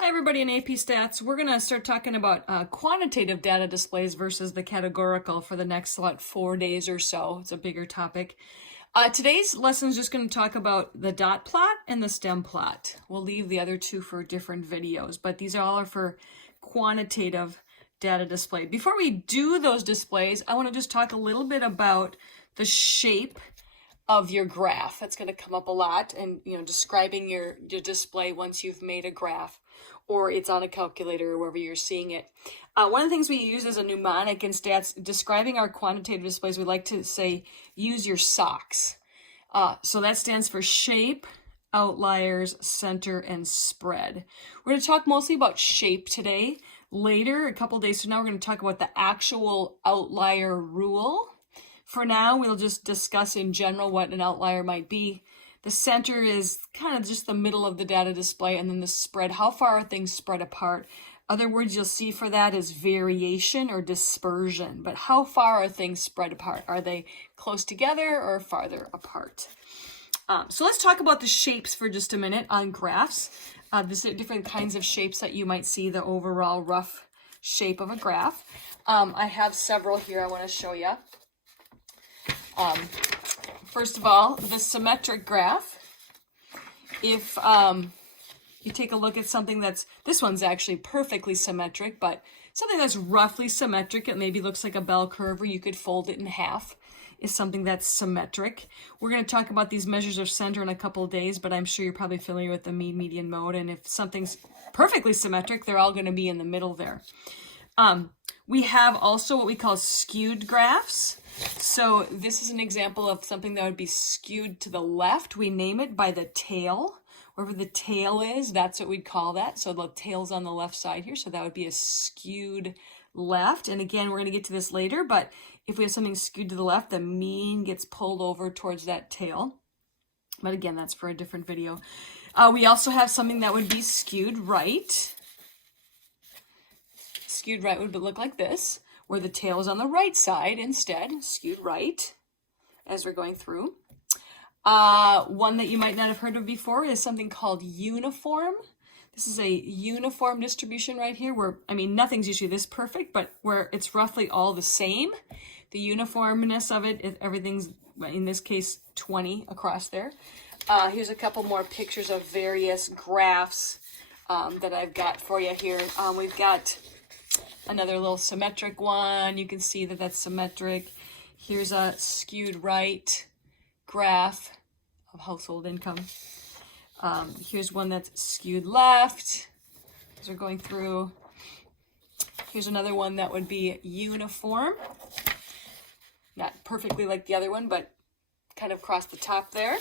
Hi everybody in AP Stats. We're going to start talking about quantitative data displays versus the categorical for the next 4 days or so. It's a bigger topic. Today's lesson is just going to talk about the dot plot and the stem plot. We'll leave the other two for different videos, but these all are for quantitative data display. Before we do those displays, I want to just talk a little bit about the shape of your graph. That's going to come up a lot, and describing your display once you've made a graph or it's on a calculator or wherever you're seeing it. One of the things we use as a mnemonic in stats describing our quantitative displays, we like to say use your socks. So that stands for shape, outliers, center, and spread. We're going to talk mostly about shape today. Later, a couple days from now, we're going to talk about the actual outlier rule. For now, we'll just discuss in general what an outlier might be. The center is kind of just the middle of the data display, and then the spread, how far are things spread apart? Other words you'll see for that is variation or dispersion, but how far are things spread apart? Are they close together or farther apart? So let's talk about the shapes for just a minute on graphs. There's different kinds of shapes that you might see, the overall rough shape of a graph. I have several here I want to show you. First of all, the symmetric graph. If you take a look at something this one's actually perfectly symmetric, but something that's roughly symmetric, it maybe looks like a bell curve, or you could fold it in half, is something that's symmetric. We're going to talk about these measures of center in a couple of days, but I'm sure you're probably familiar with the mean, median, mode, and if something's perfectly symmetric, they're all going to be in the middle there. We have also what we call skewed graphs. So this is an example of something that would be skewed to the left. We name it by the tail. Wherever the tail is, that's what we'd call that. So the tail's on the left side here, so that would be a skewed left. And again, we're going to get to this later, but if we have something skewed to the left, the mean gets pulled over towards that tail. But again, that's for a different video. We also have something that would be skewed right. Skewed right would look like this, where the tail is on the right side instead, skewed right, as we're going through. One that you might not have heard of before is something called uniform. This is a uniform distribution right here where, nothing's usually this perfect, but where it's roughly all the same. The uniformness of it, everything's, in this case, 20 across there. Here's a couple more pictures of various graphs that I've got for you here. We've got another little symmetric one. You can see that that's symmetric. Here's a skewed right graph of household income. Here's one that's skewed left as we're going through. Here's another one that would be uniform. Not perfectly like the other one, but kind of across the top there.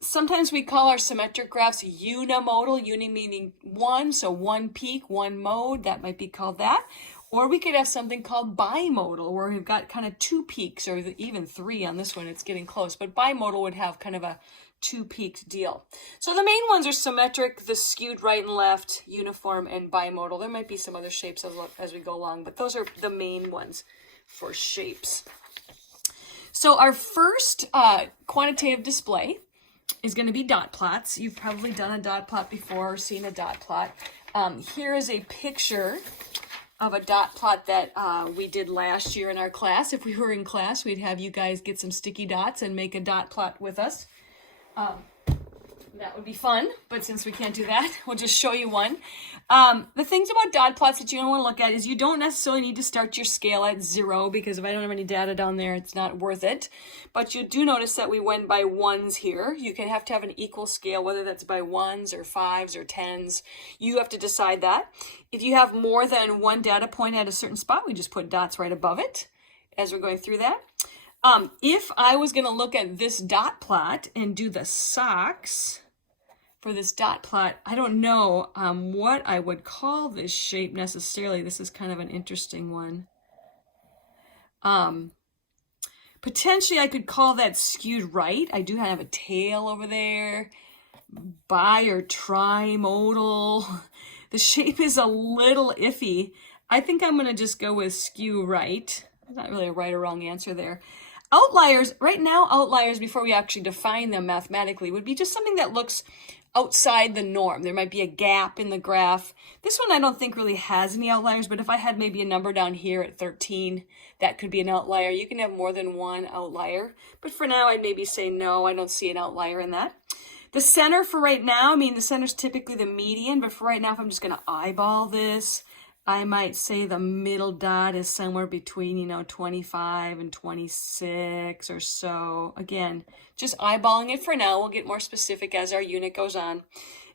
Sometimes we call our symmetric graphs unimodal, uni meaning one, so one peak, one mode, that might be called that. Or we could have something called bimodal, where we've got kind of two peaks, or even three on this one, it's getting close. But bimodal would have kind of a two-peaked deal. So the main ones are symmetric, the skewed right and left, uniform, and bimodal. There might be some other shapes as we go along, but those are the main ones for shapes. So our first quantitative display is going to be dot plots. You've probably done a dot plot before or seen a dot plot. Here is a picture of a dot plot that we did last year in our class. If we were in class, we'd have you guys get some sticky dots and make a dot plot with us. That would be fun, but since we can't do that, we'll just show you one. The things about dot plots that you don't want to look at is you don't necessarily need to start your scale at 0, because if I don't have any data down there, it's not worth it. But you do notice that we went by ones here. You can have to have an equal scale, whether that's by ones or fives or tens. You have to decide that. If you have more than one data point at a certain spot, we just put dots right above it as we're going through that. If I was going to look at this dot plot and do the socks for this dot plot, I don't know what I would call this shape necessarily. This is kind of an interesting one. Potentially I could call that skewed right. I do have a tail over there. Bi or trimodal. The shape is a little iffy. I think I'm going to just go with skew right. There's not really a right or wrong answer there. Outliers, right now, outliers, before we actually define them mathematically, would be just something that looks outside the norm. There might be a gap in the graph. This one I don't think really has any outliers, but if I had maybe a number down here at 13, that could be an outlier. You can have more than one outlier, but for now I'd maybe say no, I don't see an outlier in that. The center for right now, I mean, the center is typically the median, but for right now, if I'm just going to eyeball this, I might say the middle dot is somewhere between, 25 and 26 or so. Again, just eyeballing it for now. We'll get more specific as our unit goes on.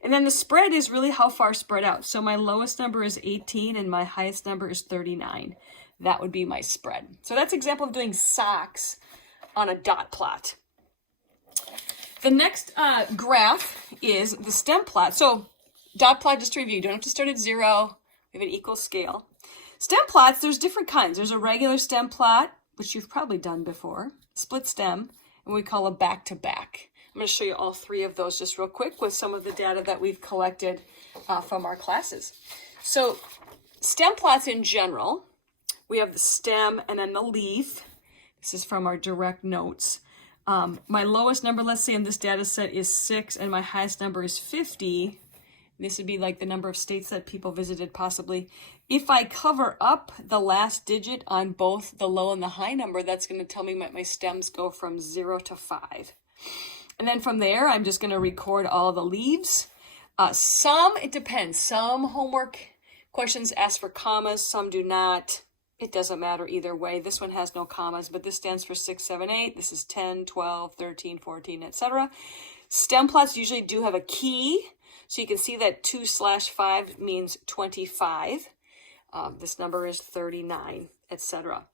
And then the spread is really how far spread out. So my lowest number is 18 and my highest number is 39. That would be my spread. So that's an example of doing socks on a dot plot. The next graph is the stem plot. So dot plot, just to review, you don't have to start at 0. We have an equal scale. Stem plots, there's different kinds. There's a regular stem plot, which you've probably done before, split stem, and we call a back-to-back. I'm going to show you all three of those just real quick with some of the data that we've collected from our classes. So stem plots in general, we have the stem and then the leaf. This is from our direct notes. My lowest number, let's say in this data set, is 6, and my highest number is 50. This would be like the number of states that people visited possibly. If I cover up the last digit on both the low and the high number, that's going to tell me my stems go from 0 to 5. And then from there, I'm just going to record all the leaves. It depends. Some homework questions ask for commas, some do not. It doesn't matter either way. This one has no commas, but this stands for 6, 7, 8. This is 10, 12, 13, 14, etc. Stem plots usually do have a key. So you can see that 2/5 means 25. This number is 39, etc.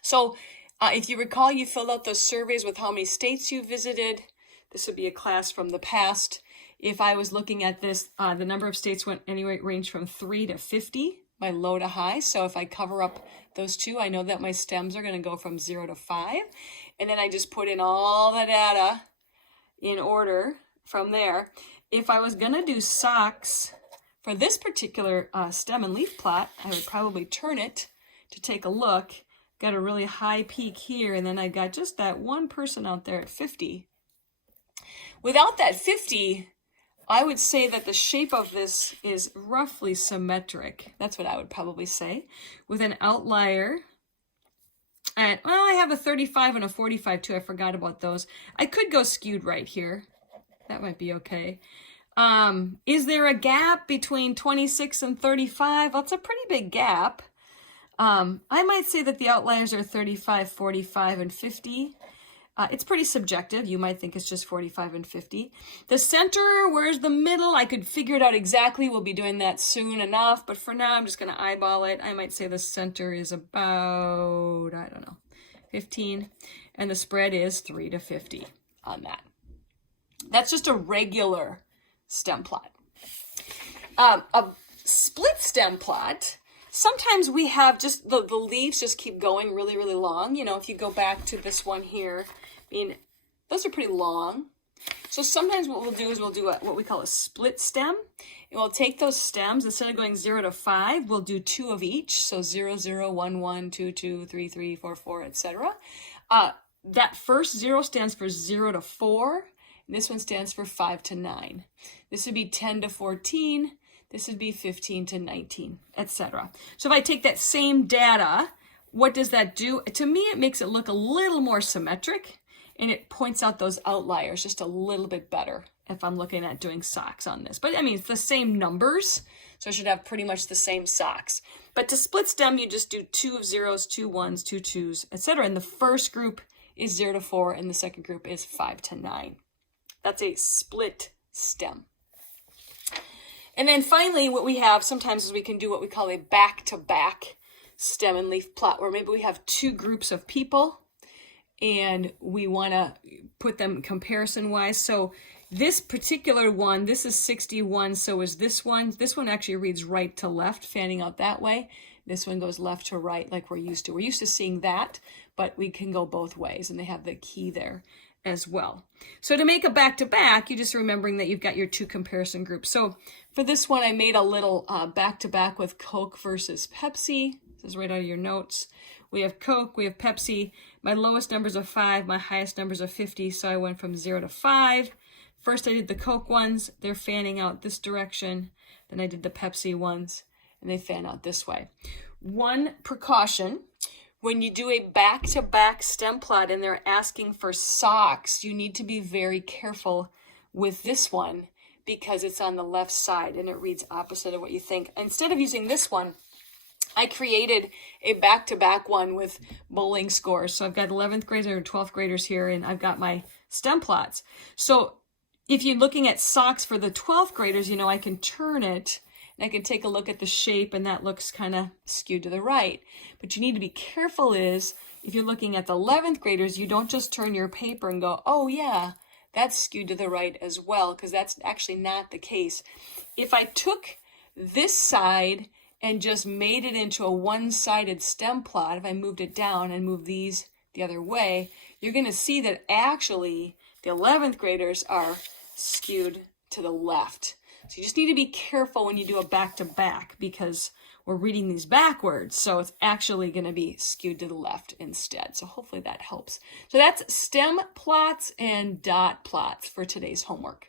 So if you recall, you filled out those surveys with how many states you visited. This would be a class from the past. If I was looking at this, the number of states went anyway ranged from 3 to 50, my low to high. So if I cover up those two, I know that my stems are going to go from 0 to 5. And then I just put in all the data in order from there. If I was going to do socks for this particular stem and leaf plot, I would probably turn it to take a look. Got a really high peak here, and then I got just that one person out there at 50. Without that 50, I would say that the shape of this is roughly symmetric. That's what I would probably say. With an outlier at, well, I have a 35 and a 45 too. I forgot about those. I could go skewed right here. That might be okay. Is there a gap between 26 and 35? Well, it's a pretty big gap. I might say that the outliers are 35, 45, and 50. It's pretty subjective. You might think it's just 45 and 50. The center, where's the middle? I could figure it out exactly. We'll be doing that soon enough. But for now, I'm just going to eyeball it. I might say the center is about, 15. And the spread is 3 to 50 on that. That's just a regular stem plot. A split stem plot, sometimes we have just the leaves just keep going really, really long. If you go back to this one here, those are pretty long. So sometimes what we'll do is we'll do what we call a split stem. And we'll take those stems, instead of going 0 to 5, we'll do 2 of each. So 0, 0, 1, 1, 2, 2, 3, 3, 4, 4, etc. That first 0 stands for 0 to 4. And this one stands for 5 to 9. This would be 10 to 14. This would be 15 to 19, etc. So if I take that same data, what does that do? To me, it makes it look a little more symmetric, and it points out those outliers just a little bit better if I'm looking at doing socks on this. But it's the same numbers, so I should have pretty much the same socks. But to split stem, you just do 2 of 0s, 2 1s, 2 2s, etc. And the first group is 0 to 4, and the second group is 5 to 9. That's a split stem. And then finally, what we have sometimes is we can do what we call a back-to-back stem and leaf plot, where maybe we have 2 groups of people and we want to put them comparison-wise. So this particular one, this is 61, so is this one. This one actually reads right to left, fanning out that way. This one goes left to right like we're used to. We're used to seeing that, but we can go both ways, and they have the key there as well. So to make a back-to-back, you're just remembering that you've got your 2 comparison groups. So for this one, I made a little back-to-back with Coke versus Pepsi. This is right out of your notes. We have Coke, we have Pepsi. My lowest numbers are 5, my highest numbers are 50, so I went from 0 to 5. First I did the Coke ones, they're fanning out this direction. Then I did the Pepsi ones, and they fan out this way. One precaution, when you do a back-to-back stem plot and they're asking for socks, you need to be very careful with this one because it's on the left side and it reads opposite of what you think. Instead of using this one, I created a back-to-back one with bowling scores. So I've got 11th graders and 12th graders here, and I've got my stem plots. So if you're looking at socks for the 12th graders, you know, I can turn it and I can take a look at the shape, and that looks kind of skewed to the right. But you need to be careful is, if you're looking at the 11th graders, you don't just turn your paper and go, oh yeah, that's skewed to the right as well, because that's actually not the case. If I took this side and just made it into a one-sided stem plot, if I moved it down and moved these the other way, you're going to see that actually the 11th graders are skewed to the left. So you just need to be careful when you do a back-to-back because we're reading these backwards. So it's actually going to be skewed to the left instead. So hopefully that helps. So that's stem plots and dot plots for today's homework.